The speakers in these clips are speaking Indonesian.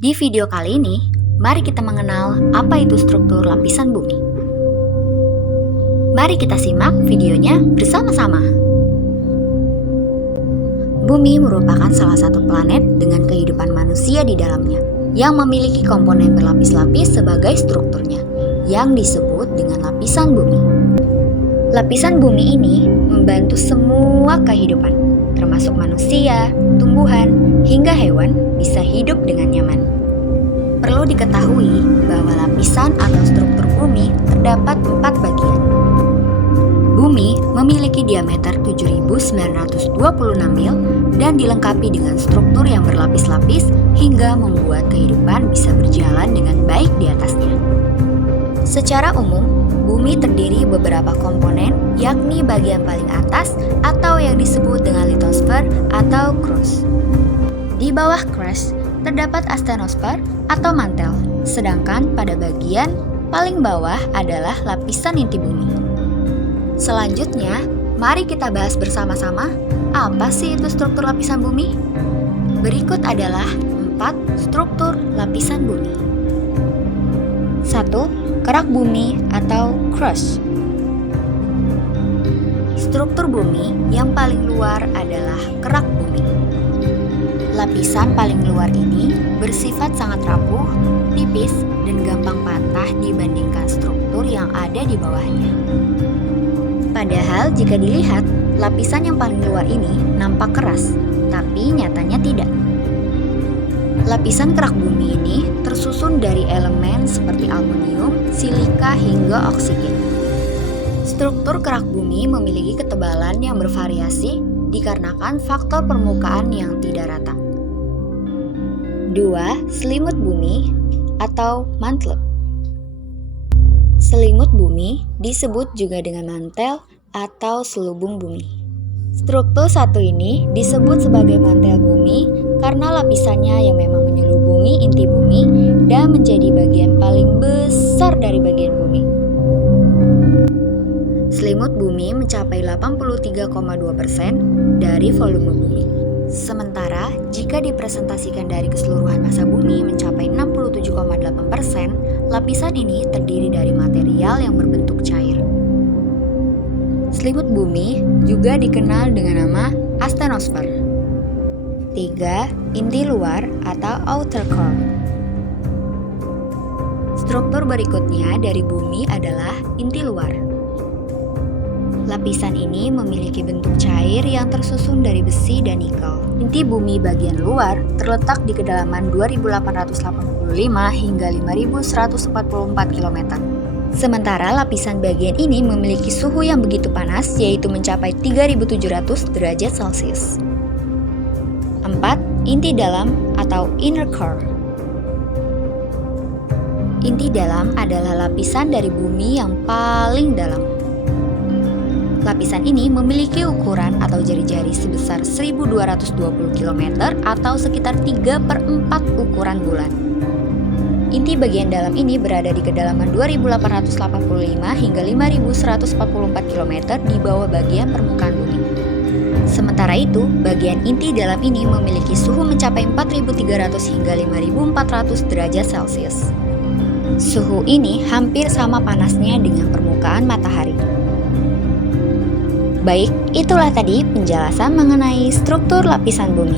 Di video kali ini, mari kita mengenal apa itu struktur lapisan bumi. Mari kita simak videonya bersama-sama. Bumi merupakan salah satu planet dengan kehidupan manusia di dalamnya, yang memiliki komponen berlapis-lapis sebagai strukturnya, yang disebut dengan lapisan bumi. Lapisan bumi ini membantu semua kehidupan, termasuk manusia, tumbuhan, hingga hewan bisa hidup dengan nyaman. Perlu diketahui bahwa lapisan atau struktur bumi terdapat 4 bagian. Bumi memiliki diameter 7.926 mil dan dilengkapi dengan struktur yang berlapis-lapis hingga membuat kehidupan bisa berjalan dengan baik di atasnya. Secara umum, bumi terdiri beberapa komponen, yakni bagian paling atas atau yang disebut dengan litosfer atau crust. Di bawah crust terdapat asthenosfer atau mantel, sedangkan pada bagian paling bawah adalah lapisan inti bumi. Selanjutnya, mari kita bahas bersama-sama apa sih itu struktur lapisan bumi? Berikut adalah 4 struktur lapisan bumi. 1. Kerak bumi atau crust. Struktur bumi yang paling luar adalah kerak bumi. Lapisan paling luar ini bersifat sangat rapuh, tipis, dan gampang patah dibandingkan struktur yang ada di bawahnya. Padahal jika dilihat, lapisan yang paling luar ini nampak keras, tapi nyatanya tidak. Lapisan kerak bumi ini tersusun dari elemen seperti aluminium, silika, hingga oksigen. Struktur kerak bumi memiliki ketebalan yang bervariasi dikarenakan faktor permukaan yang tidak rata. 2. Selimut bumi atau mantle. Selimut bumi disebut juga dengan mantel atau selubung bumi. Struktur satu ini disebut sebagai mantel bumi karena lapisannya yang memang menyelubungi inti bumi dan menjadi bagian paling besar dari bagian bumi. Selimut bumi mencapai 83,2% dari volume bumi. Sementara, jika dipresentasikan dari keseluruhan massa bumi mencapai 67,8%, lapisan ini terdiri dari material yang berbentuk cair. Selimut bumi juga dikenal dengan nama asthenosfer. 3. Inti luar atau outer core. Struktur berikutnya dari bumi adalah inti luar. Lapisan ini memiliki bentuk cair yang tersusun dari besi dan nikel. Inti bumi bagian luar terletak di kedalaman 2.885 hingga 5.144 km. Sementara lapisan bagian ini memiliki suhu yang begitu panas, yaitu mencapai 3.700 derajat Celcius. 4. Inti dalam atau inner core. Inti dalam adalah lapisan dari bumi yang paling dalam. Lapisan ini memiliki ukuran atau jari-jari sebesar 1220 km atau sekitar 3/4 ukuran bulan. Inti bagian dalam ini berada di kedalaman 2.885 hingga 5.144 km di bawah bagian permukaan bumi. Sementara itu, bagian inti dalam ini memiliki suhu mencapai 4.300 hingga 5.400 derajat Celcius. Suhu ini hampir sama panasnya dengan permukaan matahari. Baik, itulah tadi penjelasan mengenai struktur lapisan bumi.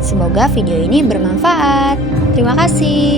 Semoga video ini bermanfaat. Terima kasih.